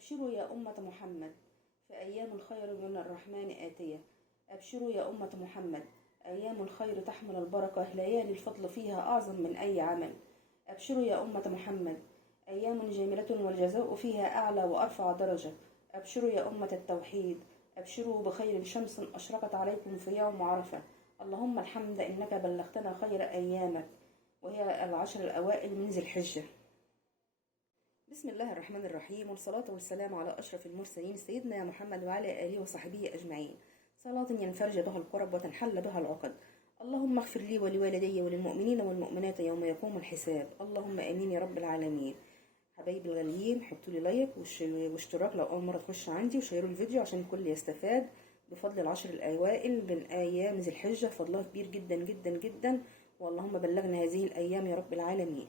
أبشروا يا أمة محمد فأيام الخير من الرحمن آتية. أبشروا يا أمة محمد، أيام الخير تحمل البركة، ليالي الفضل فيها أعظم من أي عمل. أبشروا يا أمة محمد، أيام جميلة والجزاء فيها أعلى وأرفع درجة. أبشروا يا أمة التوحيد، أبشروا بخير شمس أشرقت عليكم في يوم عرفة. اللهم الحمد إنك بلغتنا خير أيامك، وهي العشر الأوائل من ذي الحجة. بسم الله الرحمن الرحيم، والصلاة والسلام على أشرف المرسلين سيدنا محمد وعلى آله وصحبه أجمعين، صلاة ينفرج بها الكرب وتنحل بها العقد. اللهم اغفر لي ولوالدي وللمؤمنين والمؤمنات يوم يقوم الحساب. اللهم آمين يا رب العالمين. حبايبي الغاليين، حطوا لي لايك واشتراك لو أول مرة تخش عندي، وشيروا الفيديو عشان الكل يستفاد بفضل العشر الأوائل من أيام ذي الحجة. فضلها كبير جدا جدا جدا، واللهم بلغنا هذه الأيام يا رب العالمين.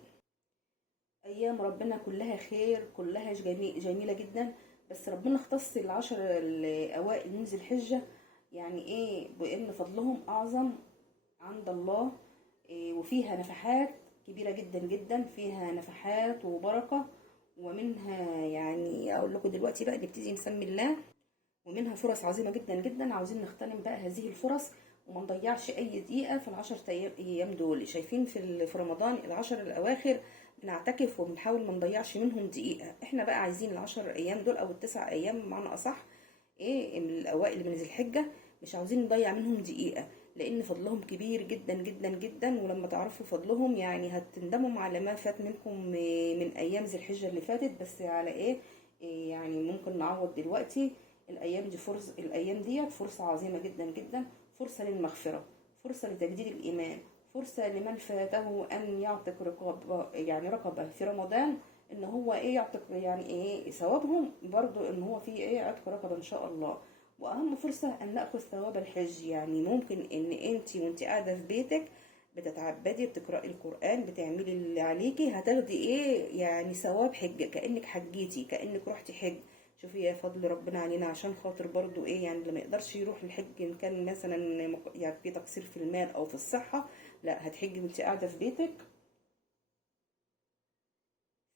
أيام ربنا كلها خير، كلها جميلة جدا، بس ربنا اختص العشر الأوائل من ذي الحجة يعني إيه بأن فضلهم أعظم عند الله. وفيها نفحات كبيرة جدا جدا، فيها نفحات وبركة، ومنها يعني أقول لكم دلوقتي بقى نبتدي نسمي الله، ومنها فرص عظيمة جدا جدا. عاوزين نغتنم بقى هذه الفرص وما نضيعش أي دقيقة في العشر أيام دول. شايفين في رمضان العشر الأواخر بنعتكف وبنحاول ما نضيعش منهم دقيقة. احنا بقى عايزين العشر أيام دول أو التسع أيام بمعنى أصح من الأوائل من ذي الحجة، مش عاوزين نضيع منهم دقيقة، لأن فضلهم كبير جدا جدا جدا. ولما تعرفوا فضلهم يعني هتندموا على ما فات منكم من أيام ذي الحجة اللي فاتت. بس على يعني ممكن نعوض دلوقتي. الأيام ديت فرصة عظيمة جدا جدا، فرصة للمغفرة، فرصة لتجديد الإيمان، فرصة لمن فاته أن يعتق رقبة في رمضان، إن هو يعتق يعني ثوابهم برضو إن هو في عتق رقبة إن شاء الله. وأهم فرصة أن نأخذ ثواب الحج. يعني ممكن إن أنت وأنت قاعدة في بيتك بتتعبدي، بتقرأي القرآن، بتعملي اللي عليكي، هتاخدي يعني ثواب حج، كأنك حجيتي، كأنك رحتي حج. شوفي يا فضل ربنا علينا، عشان خاطر برضو يعني اللي ما يقدرش يروح الحج ان كان مثلا يعني في تقصير في المال او في الصحة، لا هتحجي وانت قاعدة في بيتك.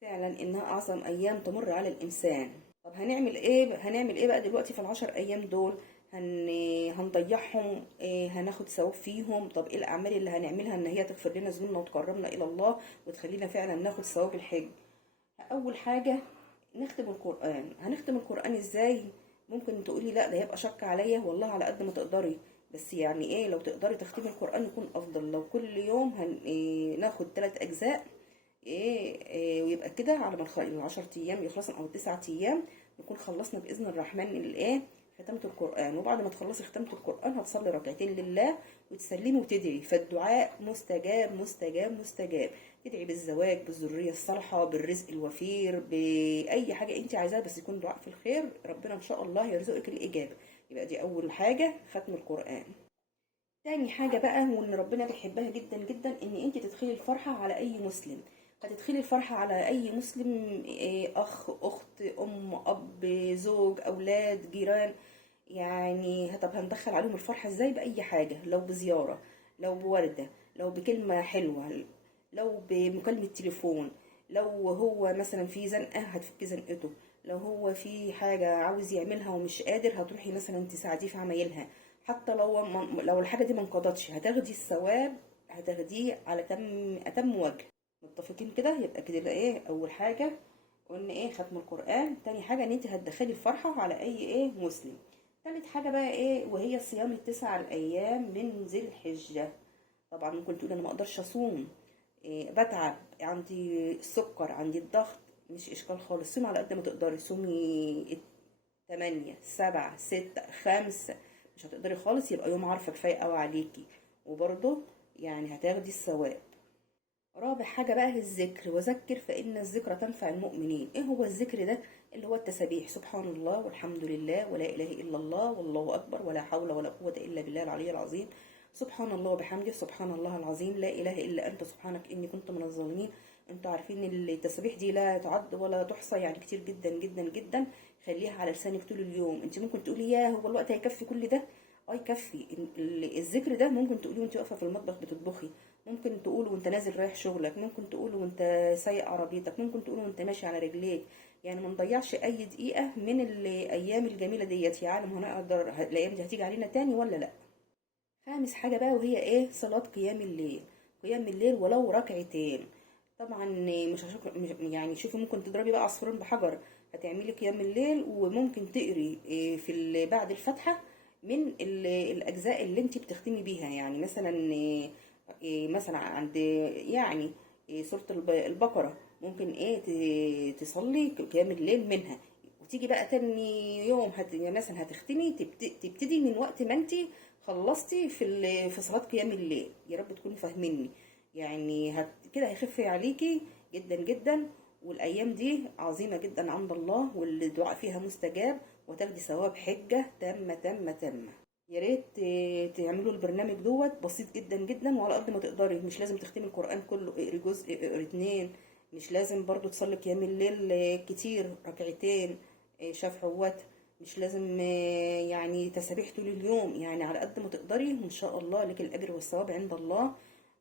فعلا انها اعظم ايام تمر على الانسان. طب هنعمل ايه بقى دلوقتي في العشر ايام دول؟ هنضيعهم هناخد ثواب فيهم؟ طب ايه الاعمال اللي هنعملها ان هي تغفر لنا ذنوبنا وتقربنا الى الله وتخلينا فعلا ناخد ثواب الحج؟ اول حاجة نختم القرآن. هنختم القرآن ازاي؟ ممكن تقولي لا ده يبقى شك عليا، والله على قد ما تقدري، بس يعني لو تقدري تختمي القرآن يكون افضل. لو كل يوم ناخد 3 اجزاء ويبقى كده على ما ال10 ايام يخلصن او 9 ايام نكون خلصنا باذن الرحمن ختمة القرآن. وبعد ما تخلصي ختمة القرآن هتصلي ركعتين لله وتسلمي وتدعي، فالدعاء مستجاب مستجاب مستجاب. تدعي بالزواج، بالذرية الصالحة، بالرزق الوفير، بأي حاجة انت عايزاها، بس يكون دعاء في الخير، ربنا ان شاء الله يرزقك الإجابة. يبقى دي أول حاجة، ختم القرآن. تاني حاجة بقى وان ربنا بيحبها جدا جدا، ان انت تدخلي الفرحة على أي مسلم. هتدخلي الفرحة على أي مسلم، أخ، أخت، أم، أب، زوج، أولاد، جيران. يعني طب هندخل عليهم الفرحة ازاي؟ بأي حاجة، لو بزيارة، لو بوردة، لو بكلمة حلوة، لو بمكالمة تليفون، لو هو مثلا في زنقة هتفكي زنقته، لو هو في حاجة عاوز يعملها ومش قادر هتروحي مثلا تساعديه في عمايلها. حتى لو الحاجة دي ما انقضتش هتاخدي الثواب، هتاخديه على أتم وجه. متفقين كده؟ يبقى كده أول حاجة قلنا ختم القرآن. تاني حاجة ان انت هتدخلي الفرحة على اي مسلم. تالت حاجة بقى وهي صيام التسع الايام من ذي الحجة. طبعا ممكن تقول انا ما اقدرش اصوم، بتعب، عندي السكر، عندي الضغط. مش اشكال خالص، صومي على قد ما تقدري. صومي 8 7 6 5. مش هتقدري خالص يبقى يوم عارفة كفاية قوي عليكي، وبرضه يعني هتاخدي الثواب. رابع حاجة بقى الذكر، وذكر فإن الذكر تنفع المؤمنين. ايه هو الذكر ده؟ اللي هو التسبيح، سبحان الله والحمد لله ولا إله إلا الله والله أكبر ولا حول ولا قوة إلا بالله العلي العظيم. سبحان الله وبحمده، سبحان الله العظيم، لا إله إلا أنت سبحانك إني كنت من الظالمين. انتوا عارفين التسبيح دي لا تعد ولا تحصى، يعني كتير جدا جدا جدا. خليها على لسانك طول اليوم. انت ممكن تقولي يا هو الوقت هيكفي كل ده؟ يكفي. الذكر ده ممكن تقوليه وانت واقفه في المطبخ بتطبخي، ممكن تقوله وانت نازل رايح شغلك، ممكن تقوله وانت سايق عربيتك، ممكن تقوله وانت ماشي على رجليك. يعني ما نضيعش اي دقيقة من الايام الجميلة ديت. يا عالم هنقدر الايام دي هتيجي علينا تاني ولا لا. خامس حاجة بقى وهي ايه؟ صلاة قيام الليل. قيام الليل ولو ركعتين. طبعا يعني شوفي، ممكن تضربي بقى عصفورين بحجر. هتعملي قيام الليل وممكن تقري في بعد الفاتحة من الأجزاء اللي انت بتختمي بيها. يعني مثلا مثلا عند يعني سورة البقرة ممكن ايه تصلي قيام الليل منها. وتيجي بقى تاني يوم يعني مثلا هتختمي تبتدي من وقت ما انت خلصتي في صلاة قيام الليل. يا رب تكونوا فاهميني. يعني كده هيخف عليكي جدا جدا. والايام دي عظيمة جدا عند الله، والدعاء فيها مستجاب، وتاخدي ثواب حجة تامة تامة تامة. يا ريت تعملوا البرنامج دوت بسيط جدا جدا، وعلى قد ما تقدري. مش لازم تختمي القرآن كله، اقري جزء اقري اتنين. مش لازم برضو تصلي قيام الليل كتير، ركعتين شفع ووتر. مش لازم يعني تسابيح طول اليوم. يعني على قد ما تقدري، وان شاء الله لك الاجر والثواب عند الله.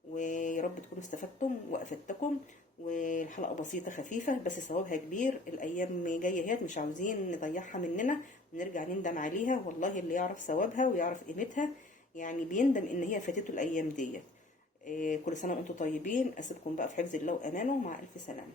ويا رب تكونوا استفدتم وافدتكم. والحلقه بسيطه خفيفه بس ثوابها كبير. الايام جايه اهيت، مش عاوزين نضيعها مننا ونرجع نندم عليها. والله اللي يعرف ثوابها ويعرف قيمتها يعني بيندم ان هي فاتته الايام ديت. كل سنه وانتم طيبين. اسيبكم بقى في حفظ الله وامانه، مع الف سلامه.